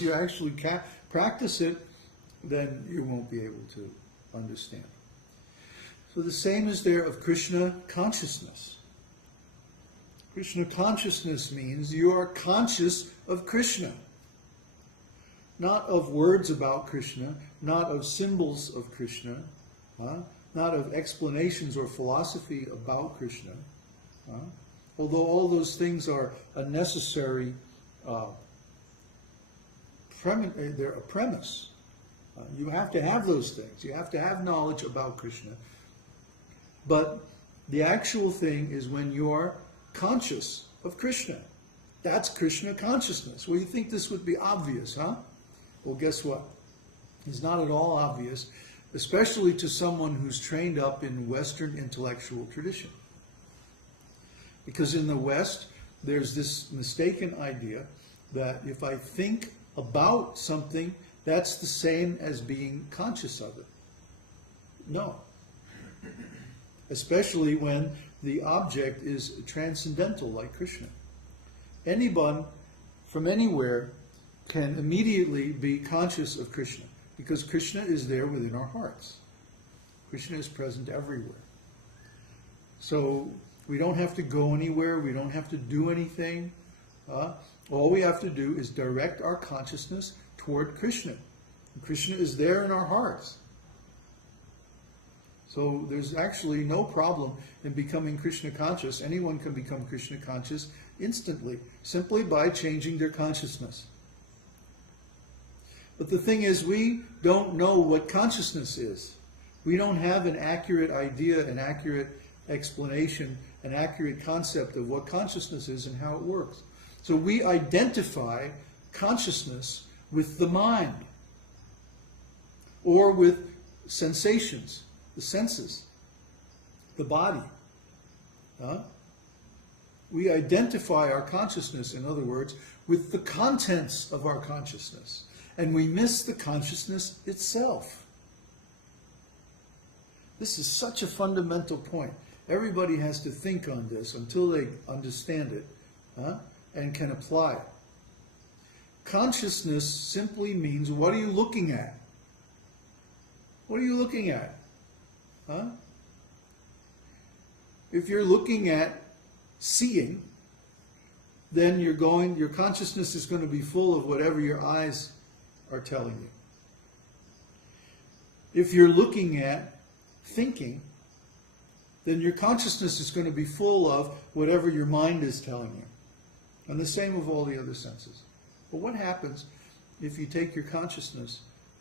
you actually practice it, then you won't be able to understand. So the same is there of Krishna consciousness. Krishna consciousness means you are conscious of Krishna. Not of words about Krishna, not of symbols of Krishna, not of explanations or philosophy about Krishna. Although all those things are a necessary, they're a premise. You have to have those things. You have to have knowledge about Krishna. But the actual thing is when you are conscious of Krishna. That's Krishna consciousness. Well, you think this would be obvious, huh? Well, guess what? It's not at all obvious, especially to someone who's trained up in Western intellectual tradition. Because in the West, there's this mistaken idea that if I think about something, that's the same as being conscious of it. No. Especially when the object is transcendental, like Krishna. Anyone from anywhere can immediately be conscious of Krishna, because Krishna is there within our hearts. Krishna is present everywhere. So we don't have to go anywhere, we don't have to do anything. All we have to do is direct our consciousness toward Krishna. And Krishna is there in our hearts. So there's actually no problem in becoming Krishna conscious. Anyone can become Krishna conscious instantly, simply by changing their consciousness. But the thing is, we don't know what consciousness is. We don't have an accurate idea, an accurate explanation, an accurate concept of what consciousness is and how it works. So we identify consciousness with the mind, or with sensations, the senses, the body. We identify our consciousness, in other words, with the contents of our consciousness. And we miss the consciousness itself. This is such a fundamental point. Everybody has to think on this until they understand it and can apply it. Consciousness simply means, what are you looking at? What are you looking at? If you're looking at seeing, then your consciousness is going to be full of whatever your eyes are telling you. If you're looking at thinking, then your consciousness is going to be full of whatever your mind is telling you. And the same with all the other senses. But what happens if you take your consciousness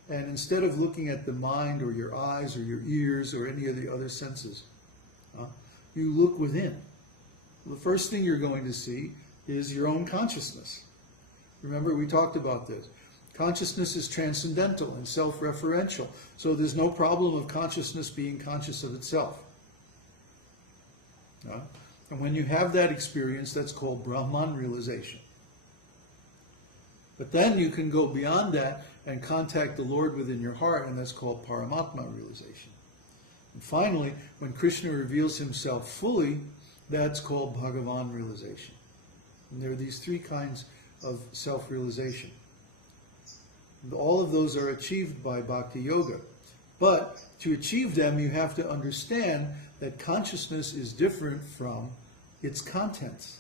and instead of looking at the mind or your eyes or your ears or any of the other senses, you look within? Well, the first thing you're going to see is your own consciousness. Remember, we talked about this. Consciousness is transcendental and self-referential, so there's no problem of consciousness being conscious of itself. And when you have that experience, that's called Brahman realization. But then you can go beyond that and contact the Lord within your heart, and that's called Paramatma realization. And finally, when Krishna reveals himself fully, that's called Bhagavan realization. And there are these three kinds of self-realization. All of those are achieved by Bhakti Yoga. But to achieve them, you have to understand that consciousness is different from its contents.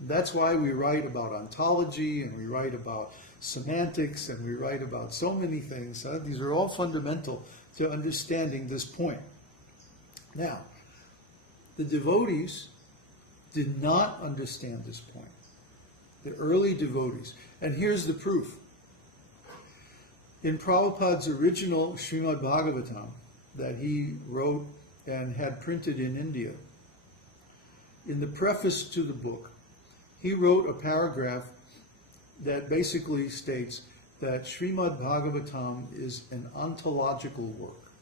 That's why we write about ontology, and we write about semantics, and we write about so many things. These are all fundamental to understanding this point. Now, the devotees did not understand this point. The early devotees. And here's the proof. In Prabhupada's original Srimad Bhagavatam that he wrote and had printed in India, in the preface to the book, he wrote a paragraph that basically states that Srimad Bhagavatam is an ontological work.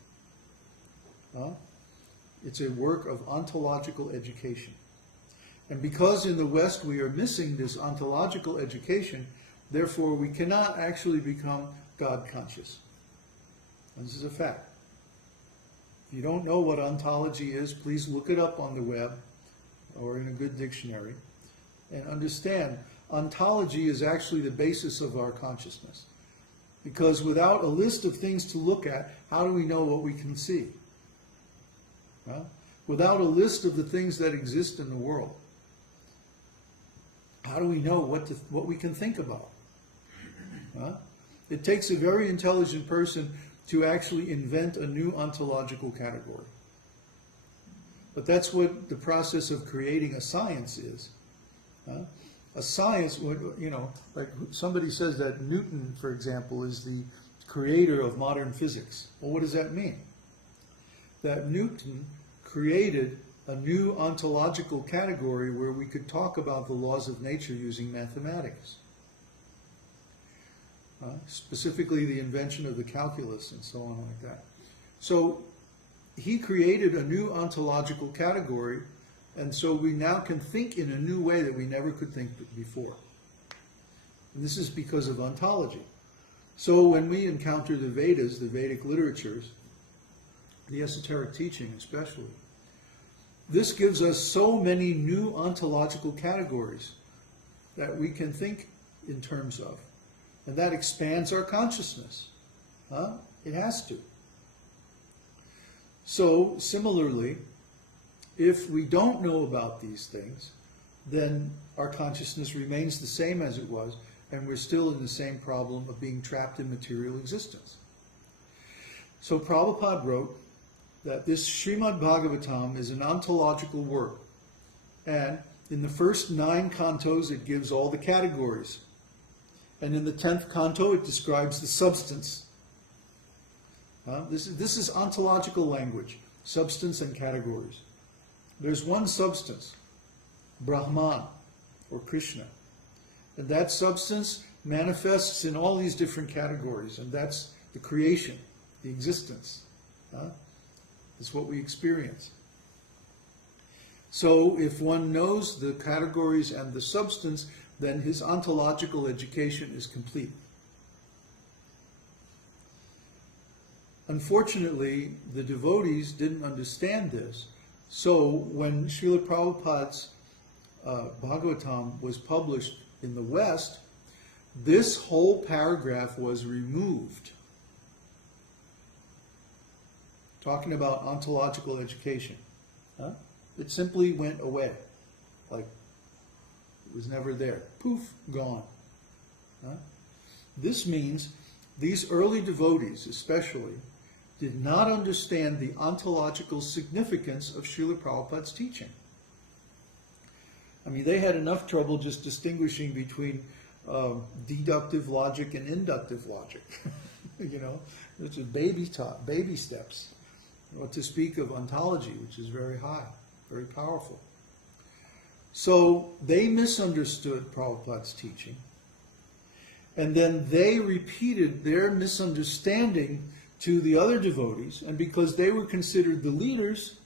It's a work of ontological education. And because in the West we are missing this ontological education, therefore we cannot actually become God conscious. And this is a fact. If you don't know what ontology is, please look it up on the web or in a good dictionary and understand. ontology is actually the basis of our consciousness. Because without a list of things to look at, how do we know what we can see? Well, without a list of the things that exist in the world, how do we know what we can think about? It takes a very intelligent person to actually invent a new ontological category. But that's what the process of creating a science is. A science, like somebody says that Newton, for example, is the creator of modern physics. Well, what does that mean? That Newton created a new ontological category where we could talk about the laws of nature using mathematics. Specifically the invention of the calculus and so on like that. So he created a new ontological category, and so we now can think in a new way that we never could think before. And this is because of ontology. So when we encounter the Vedas, the Vedic literatures, the esoteric teaching especially, this gives us so many new ontological categories that we can think in terms of. And that expands our consciousness. It has to. So, similarly, if we don't know about these things, then our consciousness remains the same as it was, and we're still in the same problem of being trapped in material existence. So Prabhupada wrote that this Srimad Bhagavatam is an ontological work. And in the first 9 cantos, it gives all the categories. And in the 10th canto, it describes the substance. This is ontological language, substance and categories. There's one substance, Brahman, or Krishna. And that substance manifests in all these different categories, and that's the creation, the existence. It's what we experience. So if one knows the categories and the substance, then his ontological education is complete. Unfortunately, the devotees didn't understand this. So when Srila Prabhupada's Bhagavatam was published in the West, this whole paragraph was removed. Talking about ontological education. It simply went away. Like, it was never there. Poof, gone. This means these early devotees, especially, did not understand the ontological significance of Srila Prabhupada's teaching. I mean, they had enough trouble just distinguishing between deductive logic and inductive logic. It's a baby steps. What to speak of ontology, which is very high, very powerful. So they misunderstood Prabhupada's teaching, and then they repeated their misunderstanding to the other devotees, and because they were considered the leaders,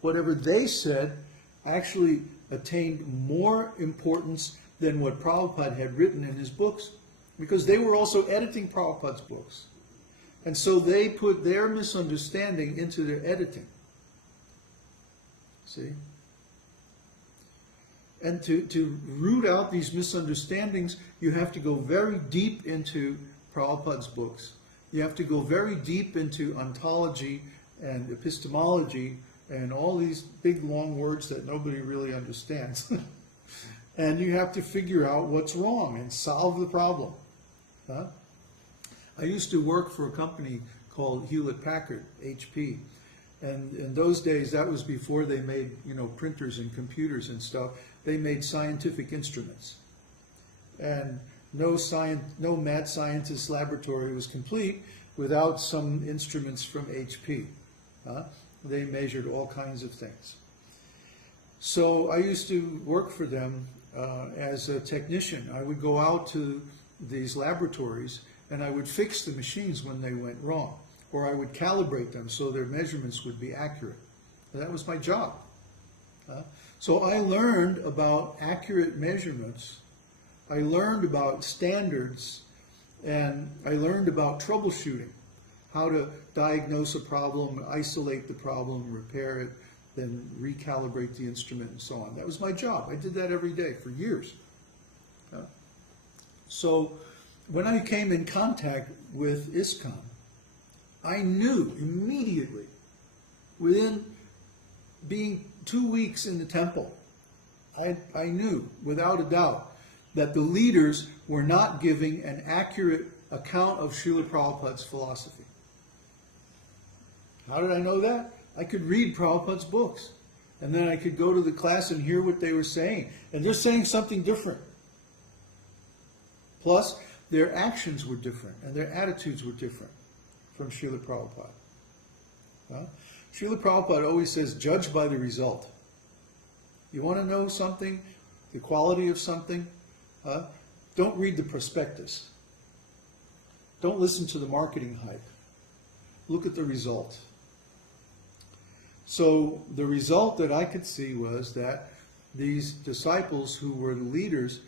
whatever they said actually attained more importance than what Prabhupada had written in his books, because they were also editing Prabhupada's books. And so they put their misunderstanding into their editing. See? And to root out these misunderstandings, you have to go very deep into Prabhupada's books. You have to go very deep into ontology and epistemology and all these big long words that nobody really understands. And you have to figure out what's wrong and solve the problem. I used to work for a company called Hewlett-Packard, HP. And in those days, that was before they made, printers and computers and stuff. They made scientific instruments. And no mad scientist laboratory was complete without some instruments from HP. They measured all kinds of things. So I used to work for them as a technician. I would go out to these laboratories and I would fix the machines when they went wrong, or I would calibrate them so their measurements would be accurate. And that was my job. So I learned about accurate measurements, I learned about standards, and I learned about troubleshooting, how to diagnose a problem, isolate the problem, repair it, then recalibrate the instrument and so on. That was my job. I did that every day for years. So when I came in contact with ISKCON, I knew immediately, within being 2 weeks in the temple, I knew without a doubt that the leaders were not giving an accurate account of Srila Prabhupada's philosophy. How did I know that? I could read Prabhupada's books, and then I could go to the class and hear what they were saying. And they're saying something different. Plus, their actions were different, and their attitudes were different from Srila Prabhupada. Srila Prabhupada always says, judge by the result. You want to know something, the quality of something? Don't read the prospectus. Don't listen to the marketing hype. Look at the result. So the result that I could see was that these disciples who were the leaders